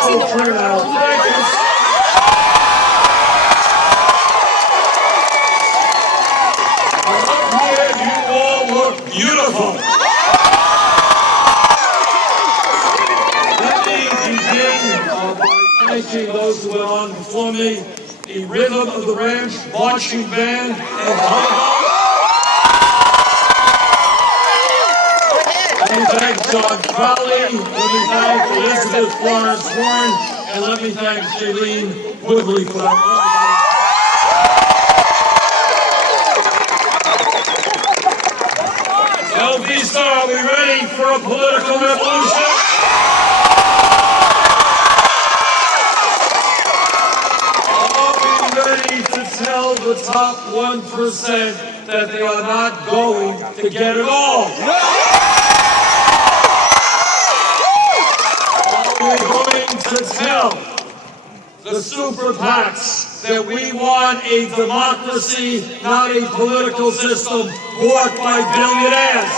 wonderful turnout. Thank you. Up here, you all look beautiful. Let me begin by thanking those who went on before me, the Rhythm of the Ranch Marching Band and Volleyball. Let me thank John Crowley, let me thank Elizabeth Florence Warren, and let me thank Shailene Woodley for that wonderful. LV Star, are we ready for a political revolution? Are we ready to tell the top 1% that they are not going to get it all? We're going to tell the super PACs that we want a democracy, not a political system bought by billionaires.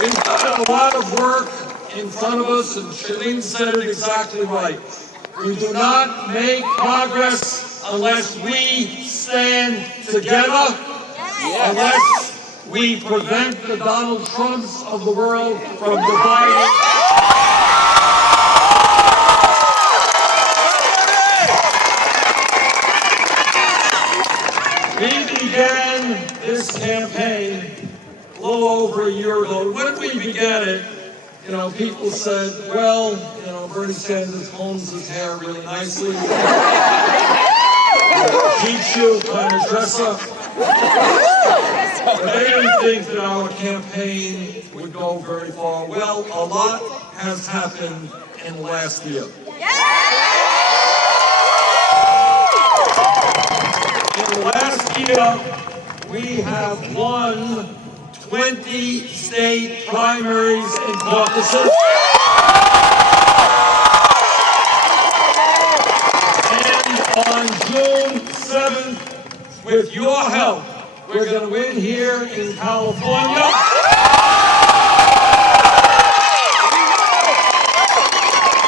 We've got a lot of work in front of us, and Shailene said it exactly right. We do not make progress unless we stand together, unless we prevent the Donald Trumps of the world from dividing. We began this campaign a little over a year ago. When we began it, people said, well, Bernie Sanders combs his hair really nicely. Heat shoe kind of dress up. But they didn't think that our campaign would go very far. Well, a lot has happened in the last year. In the last year, we have won 20 state primaries and caucuses. And on June 7th, with your help, we're going to win here in California.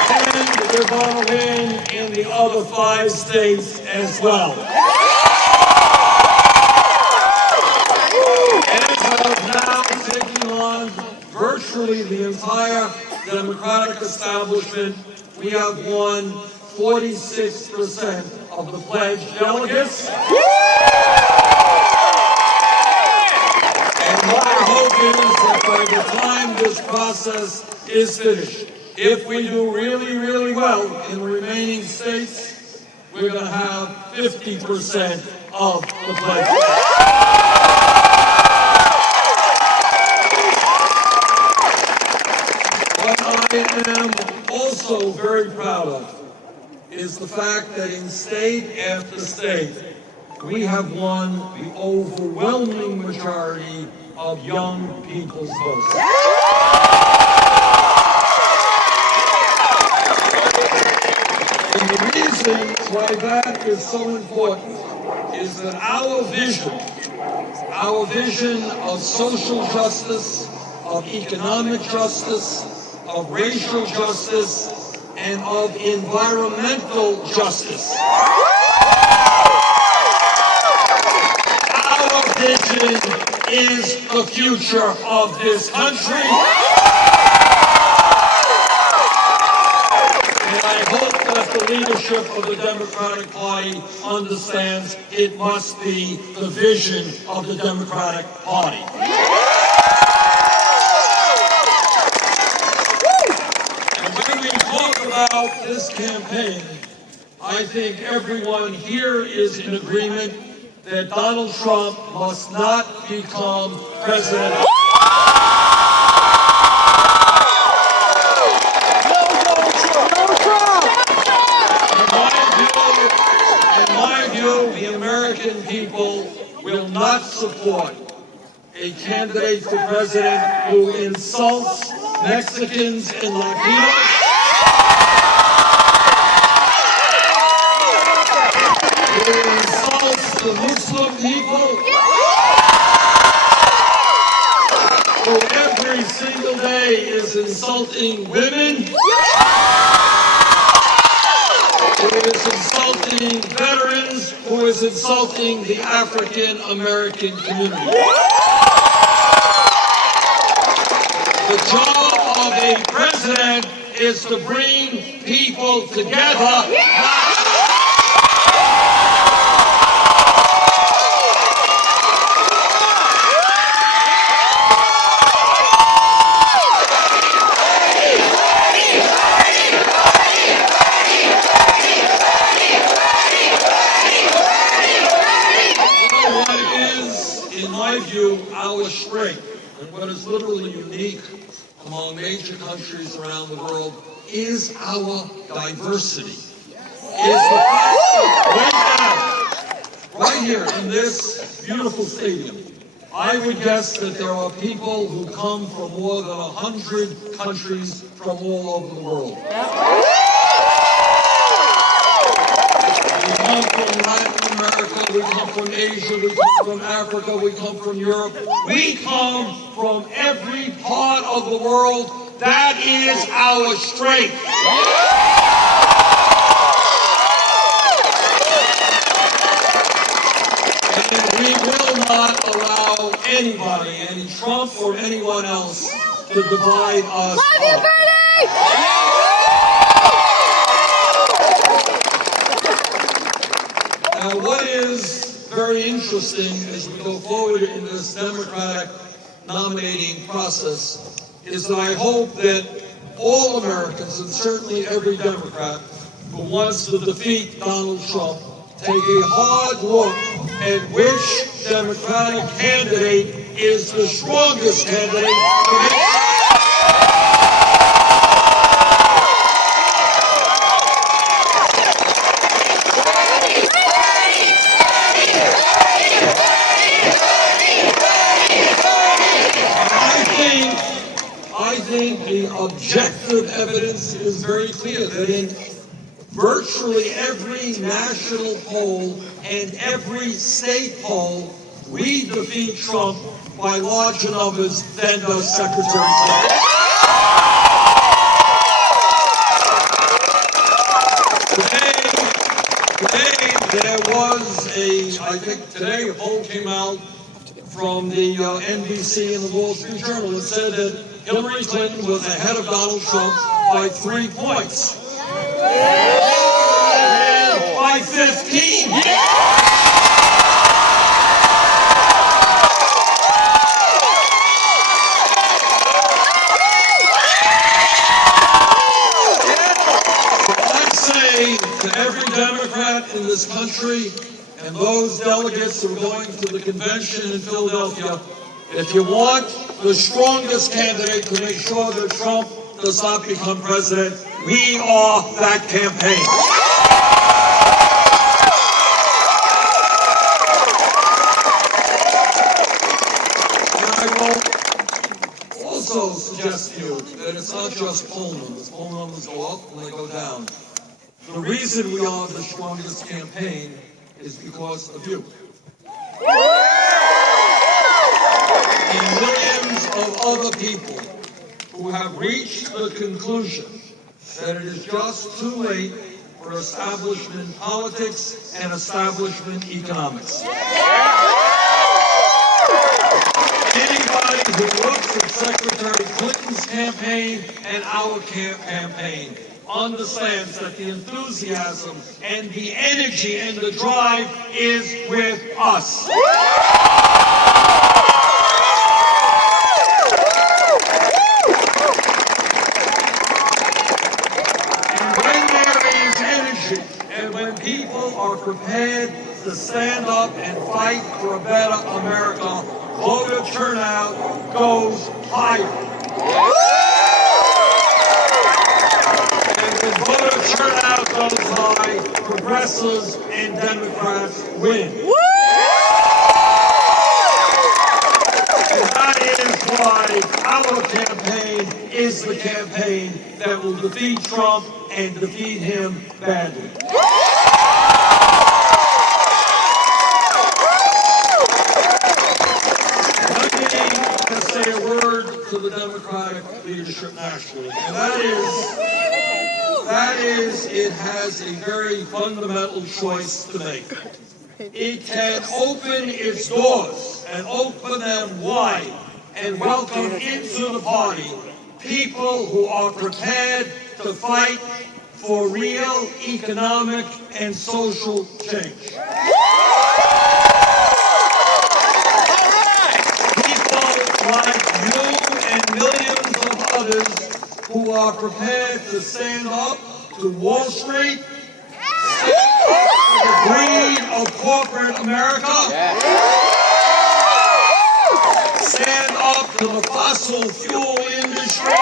And we're going to win in the other 5 states as well. As of now, taking on virtually the entire Democratic establishment, we have won 46% of the pledged delegates. And my hope is that by the time this process is finished, if we do really, really well in the remaining states, we're going to have 50% of the pledge. What I am also very proud of is the fact that in state after state, we have won the overwhelming majority of young people's votes. And the reason why that is so important is that our vision of social justice, of economic justice, of racial justice, and of environmental justice. Our vision is the future of this country. And I hope that the leadership of the Democratic Party understands it must be the vision of the Democratic Party. And when we talk about this campaign, I think everyone here is in agreement that Donald Trump must not become president. In my view, the American people will not support a candidate for president who insults Mexicans and Latinos, who insults the Muslim people, who every every single day is insulting women. It is insulting veterans, who is insulting the African American community. The job of a president is to bring people together. In my view, our strength, and what is literally unique among major countries around the world, is our diversity. Is the fact that right here in this beautiful stadium, I would guess that there are people who come from more than 100 countries from all over the world. We come from Latin America, we come from Asia, we come from Africa, we come from Europe. We come from every part of the world. That is our strength. And we will not allow anybody, any Trump or anyone else, to divide us up. Now, what is very interesting as we go forward in this Democratic nominating process is that I hope that all Americans, and certainly every Democrat who wants to defeat Donald Trump, take a hard look at which Democratic candidate is the strongest candidate to make I think the objective evidence is very clear that in virtually every national poll and every state poll, we defeat Trump by larger numbers than does Secretary Clinton. Today there was I think today a poll came out from the NBC and the Wall Street Journal that said that Hillary Clinton was ahead of Donald Trump by 3 points. And by 15. I say to every Democrat in this country, and those delegates who are going to the convention in Philadelphia, if you want the strongest candidate to make sure that Trump does not become president, we are that campaign. And I will also suggest to you that it's not just poll numbers. Poll numbers go up and they go down. The reason we are the strongest campaign is because of you. And millions of other people who have reached the conclusion that it is just too late for establishment politics and establishment economics. Anybody who looks at Secretary Clinton's campaign and our campaign understands that the enthusiasm and the energy and the drive is with us. And when there is energy, and when people are prepared to stand up and fight for a better America, voter turnout goes higher. When voter turnout goes high, progressives and Democrats win. And that is why our campaign is the campaign that will defeat Trump and defeat him badly. Let me just say a word to to the Democratic leadership nationally. And that is, it has a very fundamental choice to make. It can open its doors and open them wide and welcome into the party people who are prepared to fight for real economic and social change. People like you and millions of others who are prepared to stand up to Wall Street, stand up to the greed of corporate America, stand up to the fossil fuel industry,